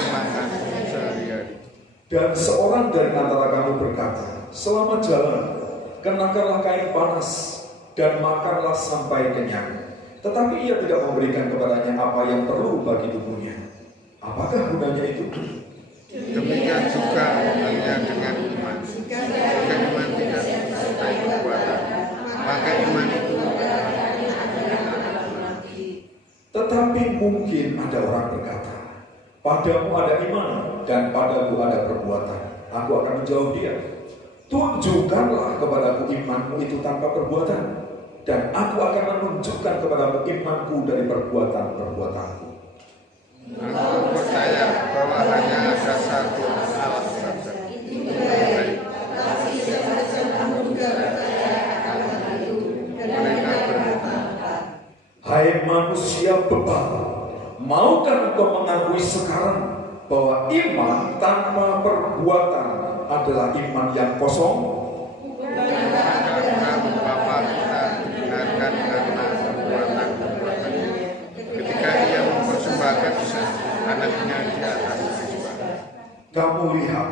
makan sehari-hari. Dan seorang dari antara kamu berkata, selama jalan, kenakanlah kain panas dan makanlah sampai kenyang. Tetapi ia tidak memberikan kepadanya apa yang perlu bagi tubuhnya. Apakah gunanya itu? Demikian juga halnya dengan iman. Jika iman tidak disertai perbuatan, maka iman itu Tetapi mungkin ada orang berkata, padamu ada iman dan padaku ada perbuatan. Aku akan menjawab dia, tunjukkanlah kepadaku imanmu itu tanpa perbuatan, dan aku akan menunjukkan kepadamu imanku dari perbuatan-perbuatanku. Aku percaya bahwa hanya ada satu Allah saja. Mereka berkata, Hai manusia bebal, maukah engkau mengakui sekarang bahwa iman tanpa perbuatan adalah iman yang kosong? kamu Bapa kita dengarkan karena perbuatan-perbuatannya. Ketika ia mempersembahkan anaknya di atas mezbah. Kamu lihat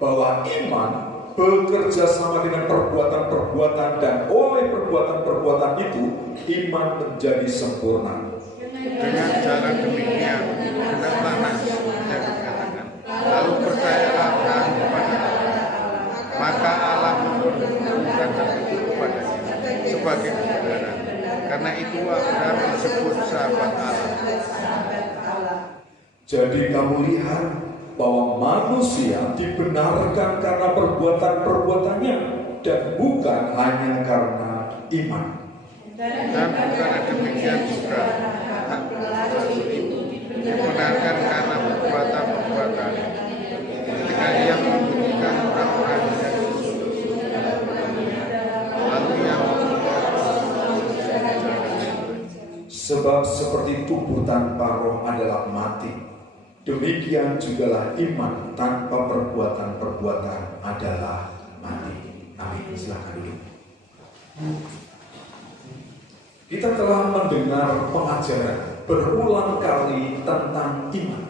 bahwa iman bekerja sama dengan perbuatan-perbuatan, dan oleh perbuatan-perbuatan itu iman menjadi sempurna. Dengan jalan demikian, genaplah nas yang dikatakan. Lalu percayalah kamu kepada Allah, maka Allah mempertemukan itu kepadanya sebagai kebenaran. Karena itu Abraham disebut sahabat Allah. Jadi kamu lihat bahwa manusia dibenarkan karena perbuatan-perbuatannya dan bukan hanya karena iman. Dan bukan demikian juga dibenarkan karena perbuatan-perbuatan. Ketika ia membuktikan orang-orang yang lalu yang Sebab seperti tubuh tanpa roh adalah mati, demikian jugalah iman tanpa perbuatan-perbuatan adalah mati. Amin. Silakan dulu. Kita telah mendengar pengajaran berulang kali tentang iman.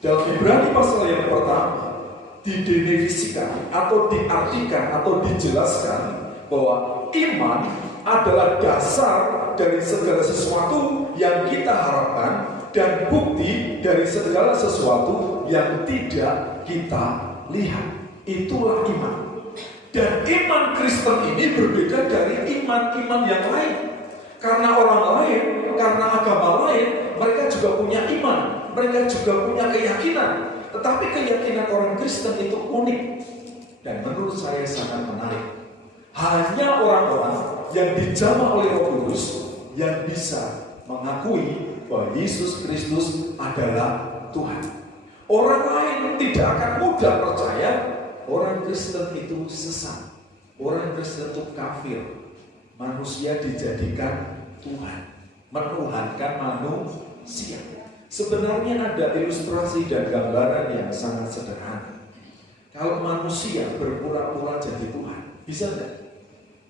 Dalam Ibrani pasal yang pertama didefinisikan atau diartikan atau dijelaskan bahwa iman adalah dasar dari segala sesuatu yang kita harapkan dan bukti dari segala sesuatu yang tidak kita lihat. Itulah iman. Dan iman Kristen ini berbeda dari iman-iman yang lain. Karena orang lain, karena agama lain, mereka juga punya iman, mereka juga punya keyakinan. Tetapi keyakinan orang Kristen itu unik dan menurut saya sangat menarik. Hanya orang-orang yang dijamah oleh Roh Kudus yang bisa mengakui bahwa Yesus Kristus adalah Tuhan. Orang lain tidak akan mudah percaya. Orang Kristen itu sesat. Orang Kristen itu kafir. Manusia dijadikan Tuhan, menuhankan manusia. Sebenarnya ada ilustrasi dan gambaran yang sangat sederhana. Kalau manusia berpura-pura jadi Tuhan, bisa tidak?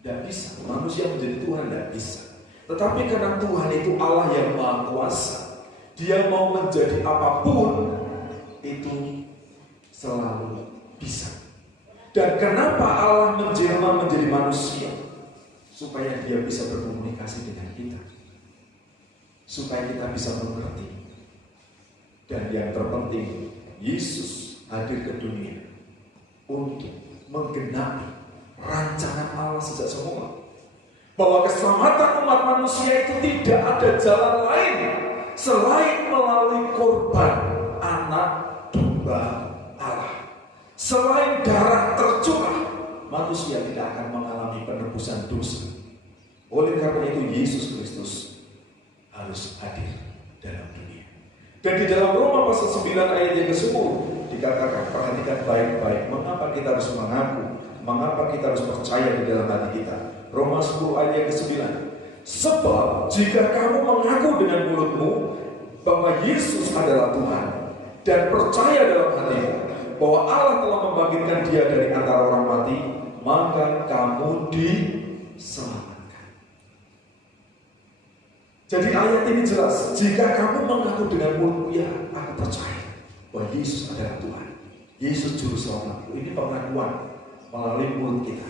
Tidak bisa. Manusia menjadi Tuhan tidak bisa. Tetapi karena Tuhan itu Allah yang Maha Kuasa, Dia mau menjadi apapun itu selalu bisa. Dan kenapa Allah menjelma menjadi manusia? Supaya Dia bisa berkomunikasi dengan kita, supaya kita bisa mengerti. Dan yang terpenting, Yesus hadir ke dunia untuk menggenapi rancangan Allah sejak semula, bahwa keselamatan umat manusia itu tidak ada jalan lain selain melalui korban anak domba Allah. Selain darah tercurah, manusia tidak akan mengalami penebusan dosa. Oleh karena itu Yesus Kristus harus hadir dalam dunia. Dan di dalam Roma pasal 9 ayat yang ke-10 dikatakan, perhatikan baik-baik mengapa kita harus mengaku, mengapa kita harus percaya di dalam hati kita. Roma 10 ayat yang ke-9. Sebab jika kamu mengaku dengan mulutmu bahwa Yesus adalah Tuhan dan percaya dalam hatimu bahwa Allah telah membangkitkan Dia dari antara orang mati, maka kamu diselamatkan. Jadi ayat ini jelas, jika kamu mengaku dengan mulutmu, ya aku percaya bahwa Yesus adalah Tuhan, Yesus Juru Selamat. Ini pengakuan melalui mulut kita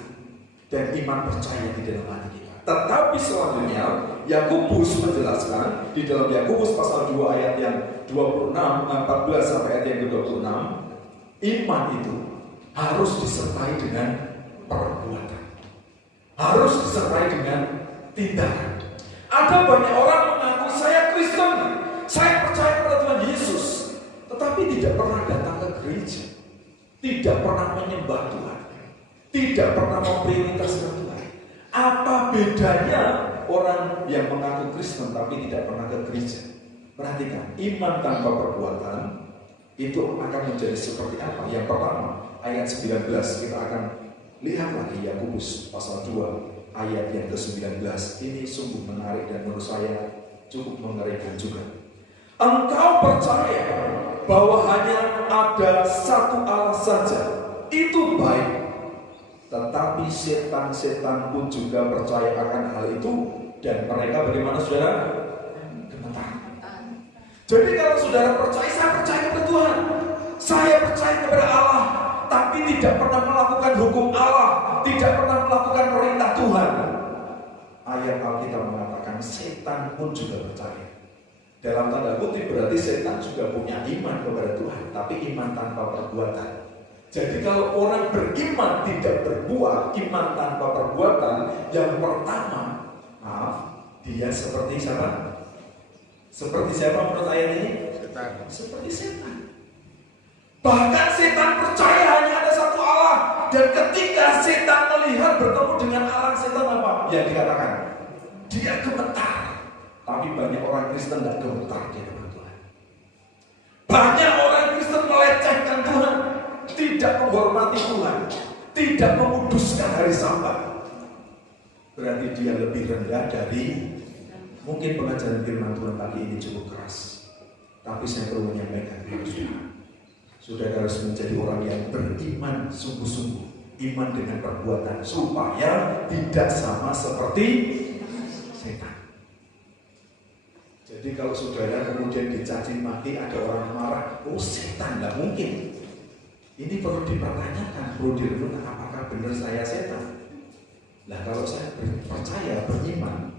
dan iman percaya di dalam hati kita. Tetapi selanjutnya Yakobus menjelaskan di dalam Yakobus pasal 2 ayat yang 26, 14 sampai ayat yang ke-26, iman itu harus disertai dengan perbuatan, harus disertai dengan tindakan. Ada banyak orang mengaku saya Kristen, saya percaya kepada Tuhan Yesus, tetapi tidak pernah datang ke gereja, tidak pernah menyembah Tuhan, tidak pernah memprioritaskan Tuhan. Apa bedanya orang yang mengaku Kristen tapi tidak pernah ke gereja? Perhatikan, iman tanpa perbuatan itu akan menjadi seperti apa? Yang pertama, ayat 19 kita akan lihat lagi Yakobus pasal 2 ayat yang ke-19. Ini sungguh menarik dan menurut saya cukup mengerikan juga. Engkau percaya bahwa hanya ada satu Allah saja, itu baik. Tetapi setan-setan pun juga percaya akan hal itu, dan mereka bagaimana saudara? Gemetar. Jadi kalau saudara percaya, saya percaya kepada Tuhan, saya percaya kepada Allah, tapi tidak pernah melakukan hukum Allah, tidak pernah melakukan perintah Tuhan. Ayat Alkitab mengatakan setan pun juga percaya. Dalam tanda kutip berarti setan juga punya iman kepada Tuhan, tapi iman tanpa perbuatan. Jadi kalau orang beriman tidak berbuat, iman tanpa perbuatan, yang pertama, dia seperti siapa? Seperti siapa menurut ayat ini? Setan. Seperti setan. Bahkan setan percaya hanya ada satu Allah, dan ketika setan melihat bertemu dengan Allah, setan apa? Yang dikatakan, dia gemetar. Tapi banyak orang Kristen tidak gemetar dia dengan Tuhan. Banyak orang Kristen melecehkan Tuhan, tidak menghormati Tuhan, tidak memuduskan hari Sabat. Berarti dia lebih rendah dari, mungkin pengajaran firman Tuhan pagi ini cukup keras, tapi saya perlu menyampaikan kepada saudara. Saudara harus menjadi orang yang beriman sungguh-sungguh, iman dengan perbuatan, supaya tidak sama seperti setan. Jadi kalau saudara kemudian dicaci maki, ada orang marah, oh setan, nggak mungkin. Ini perlu dipertanyakan, perlu direnungkan, apakah benar saya setan? Nah kalau saya percaya, beriman,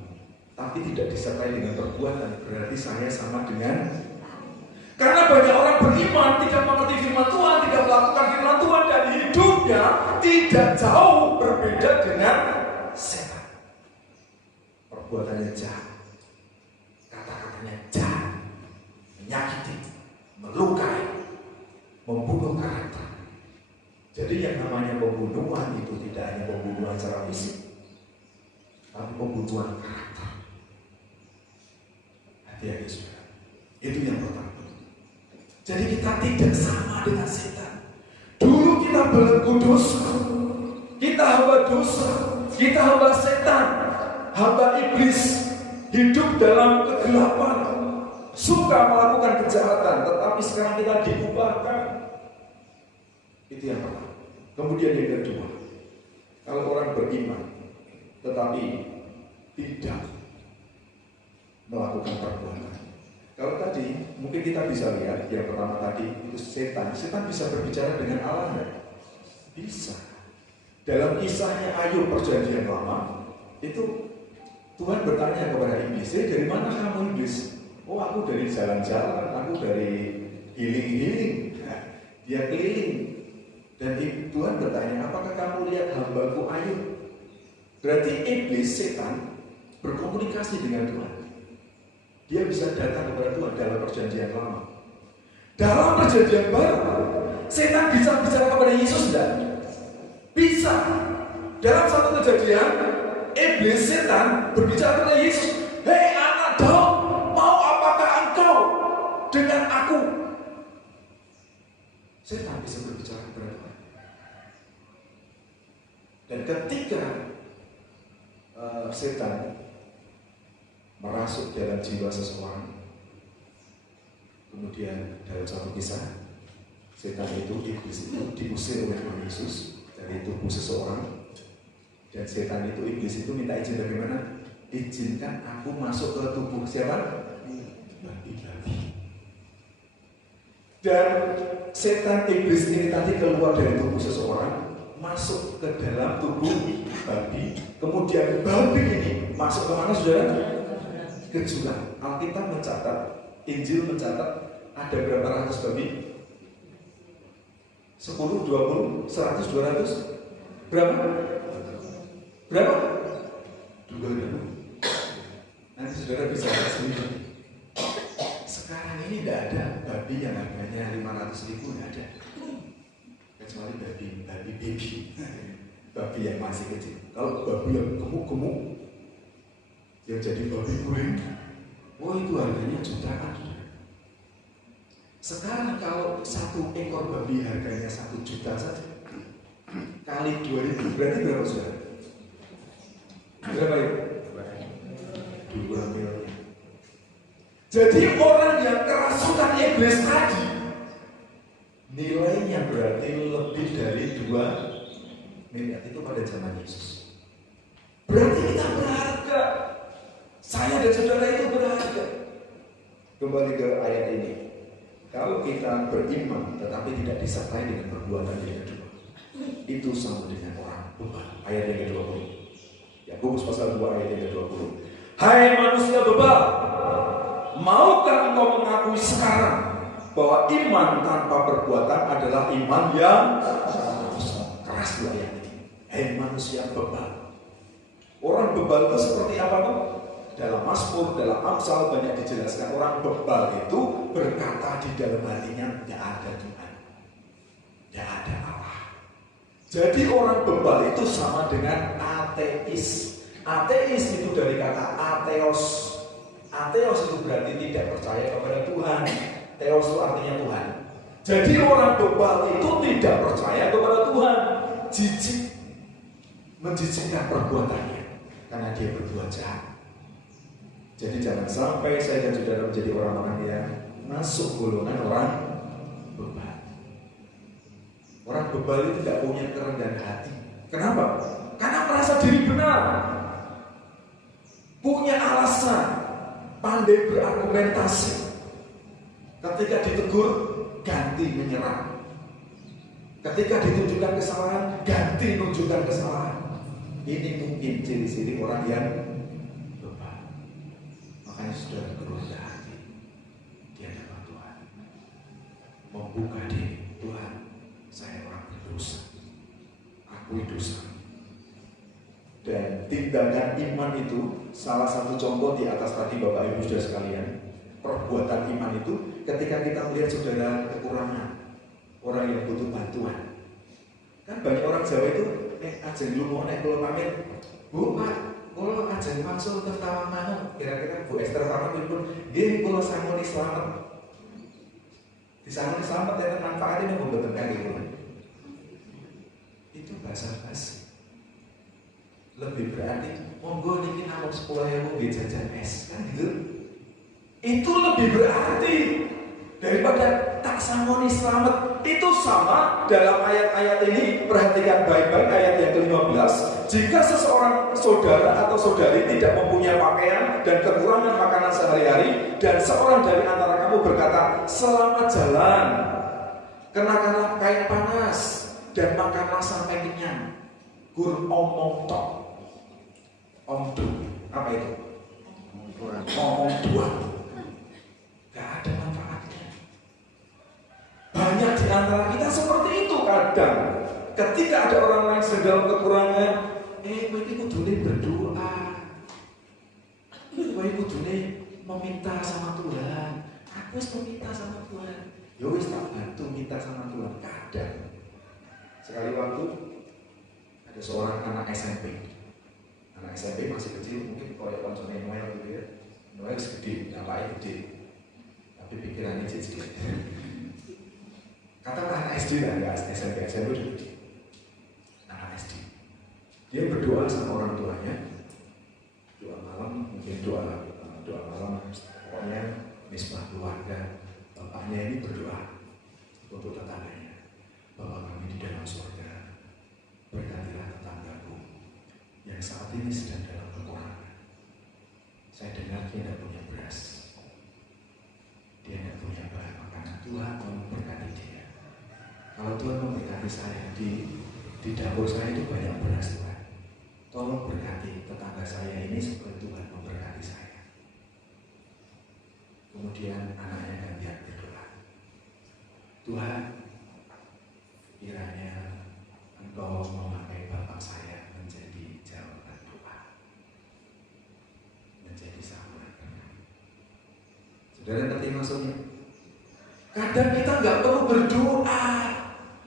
tapi tidak disertai dengan perbuatan, berarti saya sama dengan. Karena banyak orang beriman, tidak mengerti firman Tuhan, tidak melakukan firman Tuhan, dan hidupnya tidak jauh berbeda dengan setan. Perbuatannya jahat, kata-katanya jahat, menyakiti, melukai, membunuh karakter. Jadi yang namanya pembunuhan itu tidak hanya pembunuhan secara fisik, tapi pembunuhan karakter. Hati-hati saudara. Itu yang pertama. Jadi kita tidak sama dengan setan. Dulu kita belenggu dosa, kita hamba dosa, kita hamba setan, hamba iblis, hidup dalam kegelapan, suka melakukan kejahatan, tetapi sekarang kita diubahkan. Itu yang pertama. Kemudian yang kedua, kalau orang beriman tetapi tidak melakukan perbuatan. Kalau tadi mungkin kita bisa lihat yang pertama tadi itu setan bisa berbicara dengan Allah enggak? Bisa. Dalam kisahnya Ayub perjanjian lama itu Tuhan bertanya kepada iblis, dari mana kamu iblis? Oh aku dari jalan-jalan, aku dari healing. Dia keliling. Dan Tuhan bertanya, apakah kamu lihat hambaku Ayub? Berarti iblis, setan, berkomunikasi dengan Tuhan. Dia bisa datang kepada Tuhan dalam perjanjian lama. Dalam perjanjian baru, setan bisa bicara kepada Yesus enggak? Bisa. Dalam satu kejadian, iblis, setan, berbicara kepada Yesus. Hei anak Daud, mau apakah engkau dengan aku? Setan bisa berbicara kepada Tuhan. Dan ketika setan merasuk dalam jiwa seseorang, kemudian dalam satu kisah, setan itu, iblis itu diusir oleh Tuhan Yesus dari tubuh seseorang, dan setan itu, iblis itu minta izin bagaimana? Izinkan aku masuk ke tubuh siapa? Babi. Dan setan iblis ini tadi keluar dari tubuh seseorang, masuk ke dalam tubuh babi. Kemudian babi ini masuk ke mana, saudara? Ke jurang. Alkitab mencatat, Injil mencatat ada berapa ratus babi? 10, 20, 100, 200? Berapa? Berapa? 200. Nanti saudara bisa lihat sendiri. Sekarang ini tidak ada babi yang harganya 500.000, tidak ada. Kecuali babi baby, babi yang masih kecil. Kalau babi yang gemuk-gemuk, yang jadi babi guling, oh itu harganya jutaan. Sekarang kalau satu ekor babi harganya 1 juta saja, kali 2.000 berarti berapa, saudara? Berapa ya? 2 miliar. Jadi orang yang kerasukan iblis tadi, nilainya berarti lebih dari 2 miliar itu pada zaman Yesus. Berarti kita berharga. Saya dan saudara itu berharga. Kembali ke ayat ini. Kalau kita beriman tetapi tidak disertai dengan perbuatan yang kedua, itu sama dengan orang bebal. Ayat yang ke-20. Yakobus pasal 2 ayat yang ke-20. Hai manusia bebal, maukah engkau mengakui sekarang bahwa iman tanpa perbuatan adalah iman yang keras? Dua ayat ini. Hai manusia bebal. Orang bebal itu seperti apa tuh? Dalam Mazmur, dalam Amsal banyak dijelaskan orang bebal itu berkata di dalam hatinya tidak ada Tuhan, tidak ada Allah. Jadi orang bebal itu sama dengan ateis. Ateis itu dari kata ateos. Ateos itu berarti tidak percaya kepada Tuhan. Theos itu artinya Tuhan. Jadi orang bebal itu tidak percaya kepada Tuhan, jijik, menjijikkan perbuatannya karena dia berbuat jahat. Jadi jangan sampai saya dan saudara menjadi orang-orang yang masuk golongan orang bebal. Orang bebal itu tidak punya kerendahan hati. Kenapa? Karena merasa diri benar, punya alasan, pandai berargumentasi. Ketika ditegur, ganti menyerang. Ketika ditunjukkan kesalahan, ganti menunjukkan kesalahan. Ini mungkin ciri-ciri orang yang bebal. Makanya sudah berusaha hati di hadapan Tuhan, membuka diri. Tuhan, saya orang berdosa, akui dosa. Dan tindakan iman itu salah satu contoh di atas tadi Bapak Ibu saudara sekalian. Perbuatan iman itu ketika kita melihat saudara kekurangan, orang yang butuh bantuan. Kan banyak orang Jawa itu ajeng lu mau naik kalau pamit, Bu Pak, kalau ajeng maksud tertawa mana? Kira-kira Bu Esther Taman pun dia kalau sangoni selamat, disangoni selamat ya manfaatnya membuat gitu. Itu bahasa basi. Lebih berarti monggo niki namung 10.000 nggih jajan es, kan gitu. Itu lebih berarti daripada tak sangoni selamat. Itu sama dalam ayat-ayat ini. Perhatikan baik-baik ayat yang ke-15. Jika seseorang saudara atau saudari tidak mempunyai pakaian dan kekurangan makanan sehari-hari, dan seorang dari antara kamu berkata, selamat jalan, kenakanlah kain panas dan makanlah sampai kenyang. Gur omong tok, omdu, apa itu? Omong dua, gak ada manfaatnya. Banyak di antara kita seperti itu kadang. Ketika ada orang lain sedang dalam kekurangan, kowe iki kudune berdoa, kowe kudune meminta sama Tuhan. Aku harus meminta sama Tuhan. Ya wis tak bantu minta sama Tuhan. Kadang sekali waktu ada seorang anak SMP. Anak SMP masih kecil, mungkin kalau koncone Noel gitu ya. Noel gede, nampaknya gede, tapi pikirannya kecil. Katakanlah anak SD lah, nggak SMP, SMP udah gede. Anak SD, dia berdoa sama orang tuanya, doa malam, mungkin doa malam, pokoknya misbah keluarga. Bapaknya ini berdoa untuk tetangganya, Bapa kami di dalam surga, berkatilah tetanggaku yang saat ini sedang dalam kekurangan. Saya dengar dia tidak punya beras, dia tidak punya bahan makanan. Tuhan tolong Kalau Tuhan memberkati saya di dapur saya itu banyak beras Tuhan, tolong berkati tetangga saya ini supaya Tuhan memberkati saya. Kemudian anaknya gantian berdoa, Tuhan, kiranya Engkau memakai bapak saya menjadi jawaban doa, menjadi saluran berkat. Saudara ngerti maksudnya? Kadang kita nggak perlu berdoa,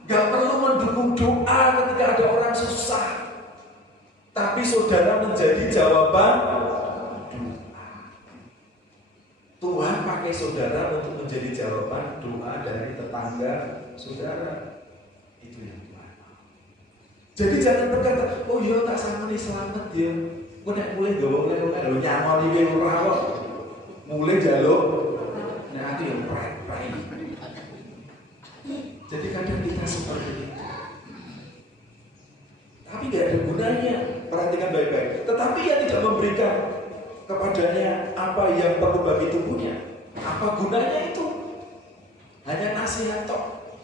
nggak perlu mendukung doa ketika ada orang susah, tapi saudara menjadi jawaban doa. Tuhan pakai saudara untuk menjadi jawaban doa dari tetangga saudara. Itu yang Tuhan mau. Jadi jangan berkata, oh iya tak sama nih selamat ya. Kau nek mulai gawa oleh lo nyamal iki ora kok. Mulai jaluk nek ati yo prek-prek. Jadi kadang kita seperti itu. Tapi gak ada gunanya. Perhatikan baik-baik. Tetapi ia tidak memberikan kepadanya apa yang perlu bagi tubuhnya. Apa gunanya itu? Hanya nasihat tok.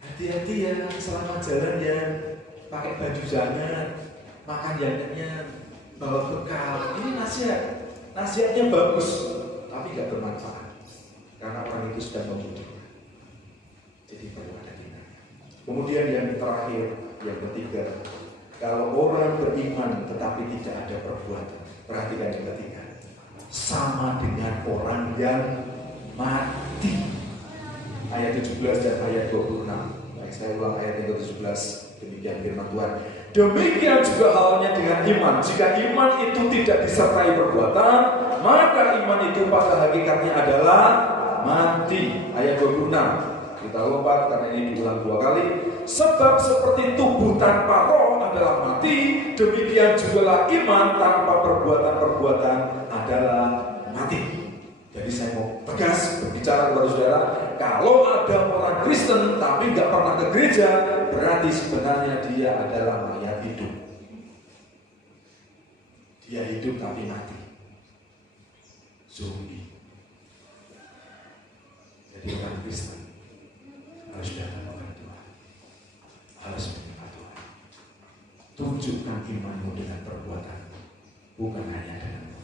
Hati-hati ya selama jalan ya, pakai baju jangan, makan yang kenyang, bawa bekal. Ini nasihat. Nasihatnya bagus, tapi gak bermanfaat. Karena orang itu sudah membutuhkan. Jadi perlu ada tindakan. Kemudian yang terakhir, yang ketiga, kalau orang beriman tetapi tidak ada perbuatan, perhatikan yang ketiga, sama dengan orang yang mati. Ayat 17 dan ayat 26. Baik, saya ulang ayat yang ke-17. Demikian firman Tuhan. Demikian juga halnya dengan iman. Jika iman itu tidak disertai perbuatan, maka iman itu pada hakikatnya adalah mati. Ayat 26. Kita lompat karena ini diulang 2 kali. Sebab seperti tubuh tanpa roh adalah mati, demikian jugalah iman tanpa perbuatan-perbuatan adalah mati. Jadi saya mau tegas berbicara kepada saudara, kalau ada orang Kristen tapi nggak pernah ke gereja, berarti sebenarnya dia adalah mayat hidup. Dia hidup tapi mati. Zombie. Jadi orang Kristen harus datang kepada Tuhan, harus menyembah Tuhan. Tunjukkan imanmu dengan perbuatan, bukan hanya dengan